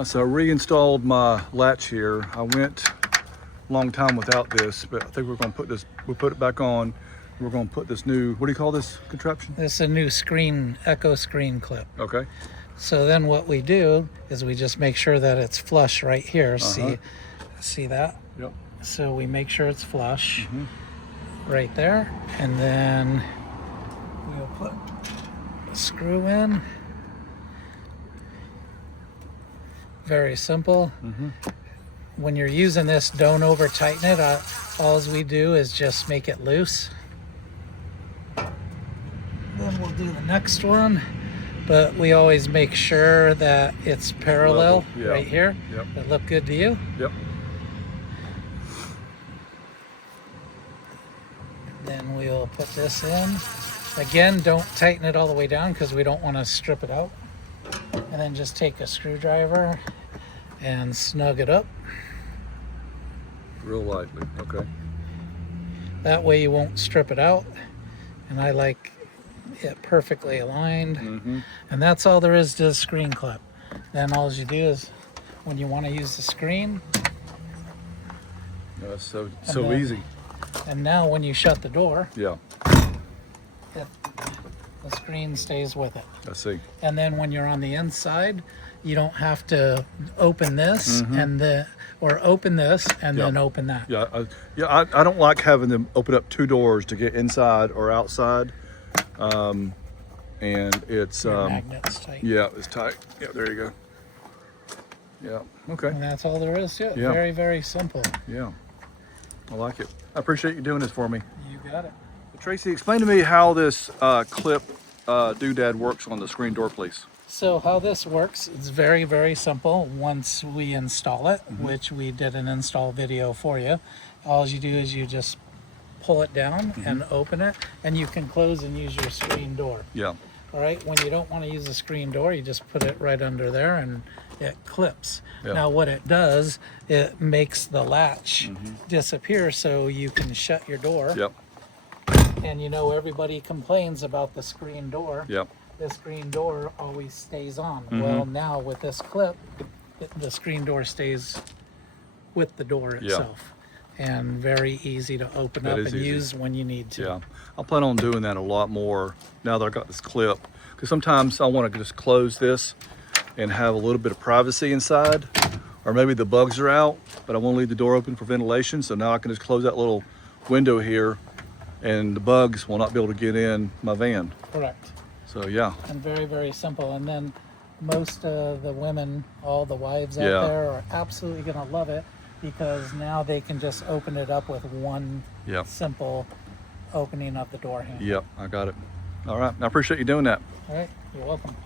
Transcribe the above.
So I reinstalled my latch here. I went a long time without this, but I think we're going to put this, we'll put it back on. We're going to put this new, what do you call this contraption? This is a new screen, Ekko screen clip. Okay. So then what we do is we just make sure that it's flush right here. See that? Yep. So we make sure it's flush right there, and then we'll put the screw in. Very simple. When you're using this, don't over tighten it. All we do is just make it loose. Then we'll do the next one, but we always make sure that it's parallel right here. Yep. That look good to you? Yep. Then we'll put this in. Again, don't tighten it all the way down because we don't want to strip it out. And then just take a screwdriver and snug it up. Real lightly, okay. That way you won't strip it out. And I like it perfectly aligned. And that's all there is to the screen clip. Then all you do is, when you want to use the screen. That's so easy. And now when you shut the door, Yeah. the screen stays with it. I see. And then when you're on the inside, you don't have to open this or open this and then open that. Yeah, I don't like having them open up two doors to get inside or outside. And it's magnet's tight. Yeah, it's tight. Yeah, there you go. Yeah, okay. And that's all there is to it. Yeah. Very, very simple. Yeah, I like it. I appreciate you doing this for me. You got it. Tracy, explain to me how this clip doodad works on the screen door, please. So how this works, it's very, very simple. Once we install it, which we did an install video for you, all you do is you just pull it down and open it, and you can close and use your screen door. Yeah. All right, when you don't want to use the screen door, you just put it right under there and it clips. Yeah. Now what it does, it makes the latch disappear so you can shut your door. Yep. And you know, everybody complains about the screen door. Yep. The screen door always stays on. Well, now with this clip, the screen door stays with the door itself. And very easy to open up and use when you need to. Yeah, I plan on doing that a lot more now that I got this clip, because sometimes I want to just close this and have a little bit of privacy inside, or maybe the bugs are out, but I want to leave the door open for ventilation. So now I can just close that little window here and the bugs will not be able to get in my van. Correct. So yeah. And very, very simple. And then most of the women, all the wives out there are absolutely going to love it, because now they can just open it up with one simple opening of the door handle. Yep, I got it. All right, I appreciate you doing that. All right, you're welcome.